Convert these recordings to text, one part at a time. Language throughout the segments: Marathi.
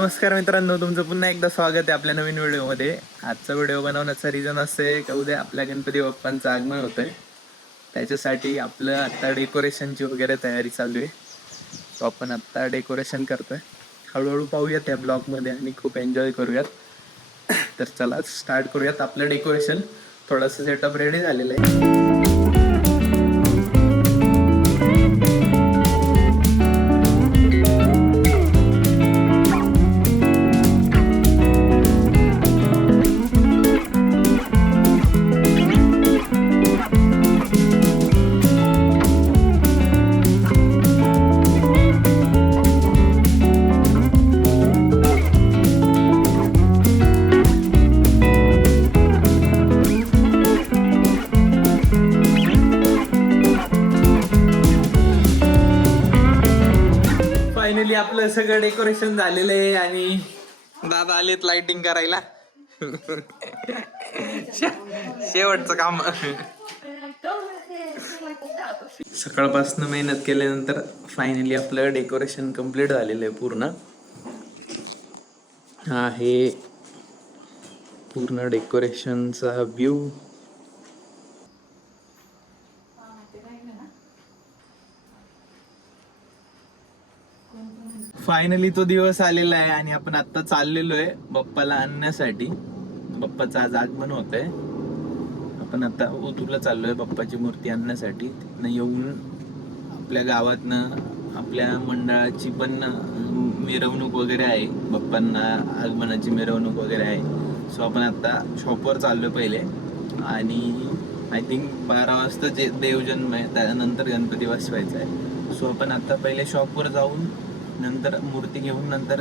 नमस्कार मित्रांनो, तुमचं पुन्हा एकदा स्वागत आहे आपल्या नवीन व्हिडिओमध्ये. आजचा व्हिडिओ बनवण्याचा रिझन असं आहे का उद्या आपल्या गणपती बाप्पांचं आगमन होतंय. त्याच्यासाठी आपलं आत्ता डेकोरेशनची वगैरे तयारी चालू आहे. तो आपण आत्ता डेकोरेशन करतोय. हळूहळू पाहूयात या ब्लॉगमध्ये आणि खूप एन्जॉय करूयात. तर चला स्टार्ट करूयात आपलं डेकोरेशन. थोडंसं सेटअप रेडी झालेलं आहे. फायनली आपलं सगळं डेकोरेशन झालेलं आहे आणि दादा आलेत लाइटिंग करायला. शेवटचं काम. सकाळपासून मेहनत केल्यानंतर फायनली आपलं डेकोरेशन कम्प्लीट झालेलं आहे पूर्ण. हा आहे पूर्ण डेकोरेशनचा व्ह्यू. फायनली तो दिवस आलेला आहे आणि आपण आता चाललेलो आहे बाप्पाला आणण्यासाठी. बाप्पाचं आज आगमन होत आहे. आपण आता ओतूरला चाललोय बाप्पाची मूर्ती आणण्यासाठी. तिथनं येऊन आपल्या गावातनं आपल्या मंडळाची पण मिरवणूक वगैरे आहे. बाप्पांना आगमनाची मिरवणूक वगैरे आहे. सो आपण आता शॉपवर चाललोय पहिले आणि आय थिंक 12 वाजता जे देवजन्म आहे त्यानंतर गणपती बसवायचा आहे. सो आपण आता पहिले शॉपवर जाऊन नंतर मूर्ती घेऊन नंतर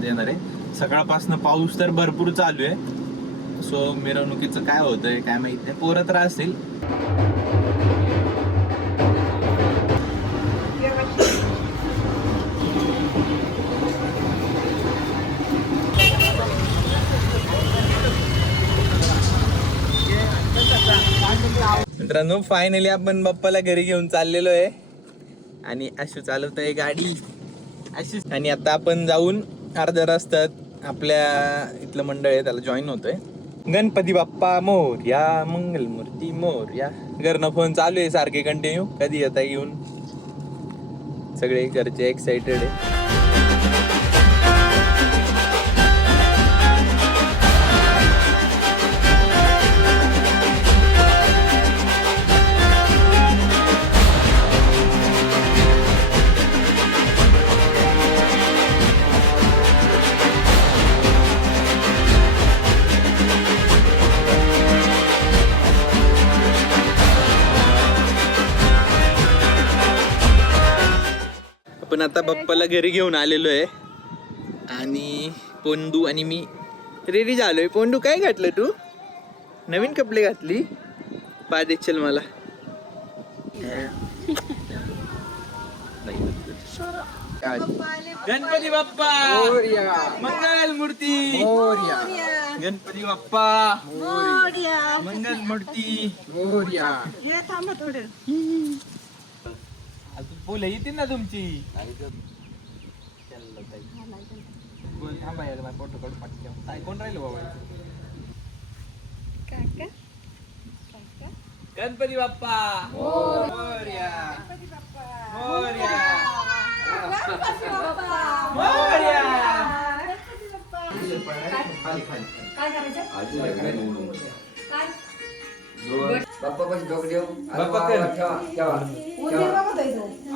देणार आहे. सकाळपासून पाऊस तर भरपूर चालू आहे. सो मिरवणुकीचं काय होतंय काय माहित नाही. पोरं तर असतील. मित्रांनो फायनली आपण बाप्पाला घरी घेऊन चाललेलो आहे आणि आशू चालवत आहे गाडी. आणि आता आपण जाऊन अर्ध्या रस्त्यात आपल्या इथलं मंडळ आहे त्याला जॉईन होतोय. गणपती बाप्पा मोरया, मंगलमूर्ती मोरया. घरनं फोन चालू आहे सारखे कंटिन्यू. कधी येता घेऊन. सगळे घरचे एक्साइटेड आहे. आपण आता बाप्पाला घरी घेऊन आलेलो आहे आणि पोंडू आणि मी रेडी झालोय. पोंडू काय घातलं तू? नवीन कपडे घातली. पाय चल मला. गणपती बाप्पा मंगल मूर्ती. गणपती बाप्पा मंगल मूर्ती. बोल येतील ना तुमची. थांबा फोटो काढून पाठवते. कोण राहिलो बाबा? गणपती बाप्पा मोरया. मोरया. मोरया. बाप्पा पण डोक देऊ.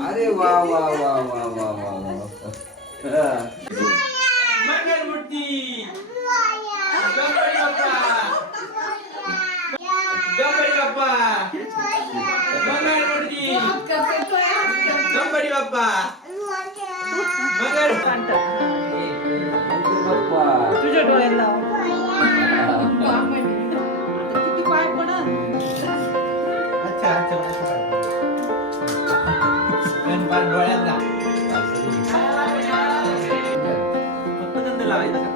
अरे वा वा वा वा वा वा. मंगल मूर्ती. गणपती बाप्पा. गणपती बाप्पा. मंगल मूर्ती. गणपती बाप्पा. मंगल बाप्पा तुझ्या डोळ्याला डोळ्याला फक्त लावायचं का?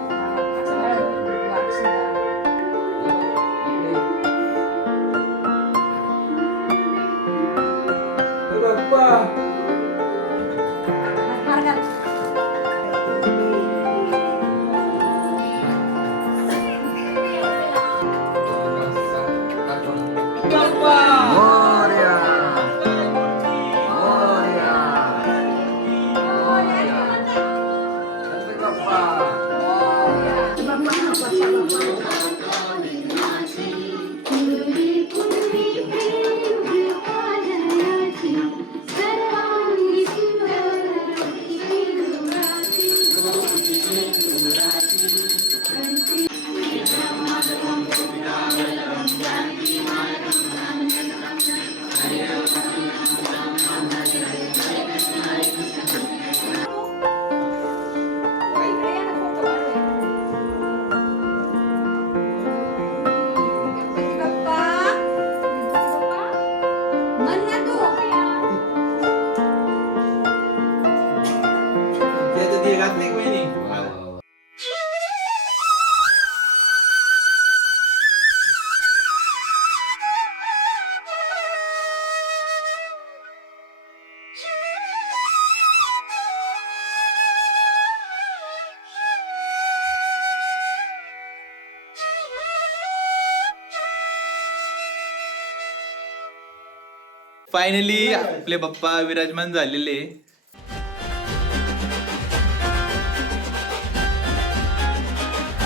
त्याचं ते घातले की वहिनी? वा, वा, वा. फायनली आपले पप्पा विराजमान झालेले